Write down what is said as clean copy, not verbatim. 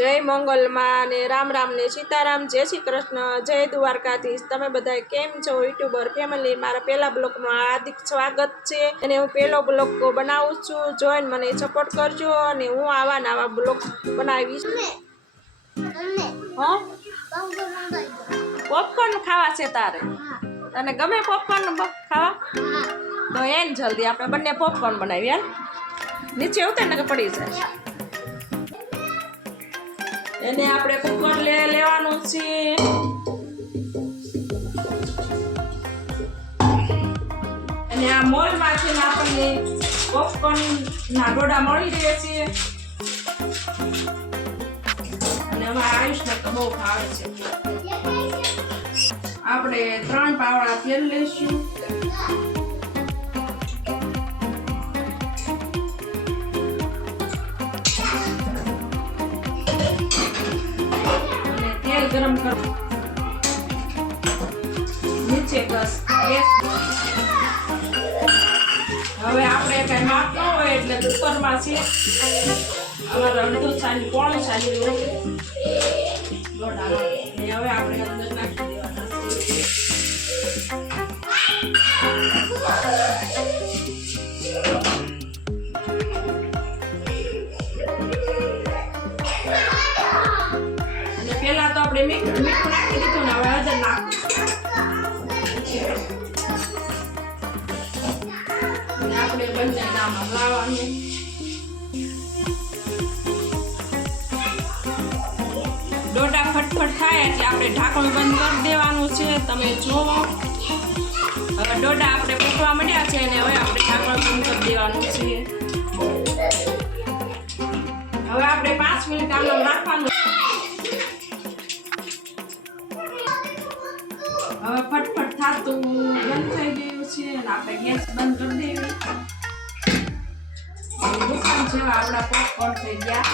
જય મંગલમાં ને રામ રામ ને સીતારામ, જય શ્રી કૃષ્ણ, જય દ્વારકાધીશ। તમે બધા કેમ છો? યુટ્યુબર ફેમિલી, મારા પહેલા બ્લોગમાં હાર્દિક સ્વાગત છે અને હું પહેલો બ્લોગ બનાવું છું। જોઈને મને સપોર્ટ કરજો અને હું આવા નવા બ્લોગ બનાવીશ। હા, પોપકોર્ન ખાવા છે તારે? તને ગમે પોપકોર્ન ખાવા? તો એને જલ્દી આપણે બંને પોપકોર્ન બનાવીએ। હાલ નીચે ઉતર ને પડી જાય। એને આપણે કુકર લેવાનું છે અને આ મોલમાંથી આપણને પોપકોર્ન ના ડોડા મળી રહે છે અને હવે આયુષને તો બહુ ભાવે છે। આપણે 3 પાવડા તેલ લઈશું गरम कर नीचे बस હવે આપણે કઈ માપ ન હોય એટલે કુકરમાં છે અમારે અડધો સાલી પોણી સાલી લોટ આવે ને હવે આપણે અંદર નાખી દેવાના છે। પેલા તો આપણે મીઠું નાખી દીધું ને હવે હળદર નાખવું આપણે બંને દાણા લાવવાનું ડોડા ફટફટ થાય એટલે આપણે ઢાંકણું બંધ કરી દેવાનું છે। તમે જોવો હવે ડોડા આપણે ફૂટવા માંડ્યા છે અને હવે આપણે ઢાંકણ બંધ કરી દેવાનું છે। હવે આપણે 5 મિનિટ આમ રાખવાનું। હવે ફટફટ થાતું બંધ થઈ ગયું છે અને આપણે ગેસ બંધ કરી દેવી। દુકાન જેવા આપણા પોપકોર્ન થઈ ગયા।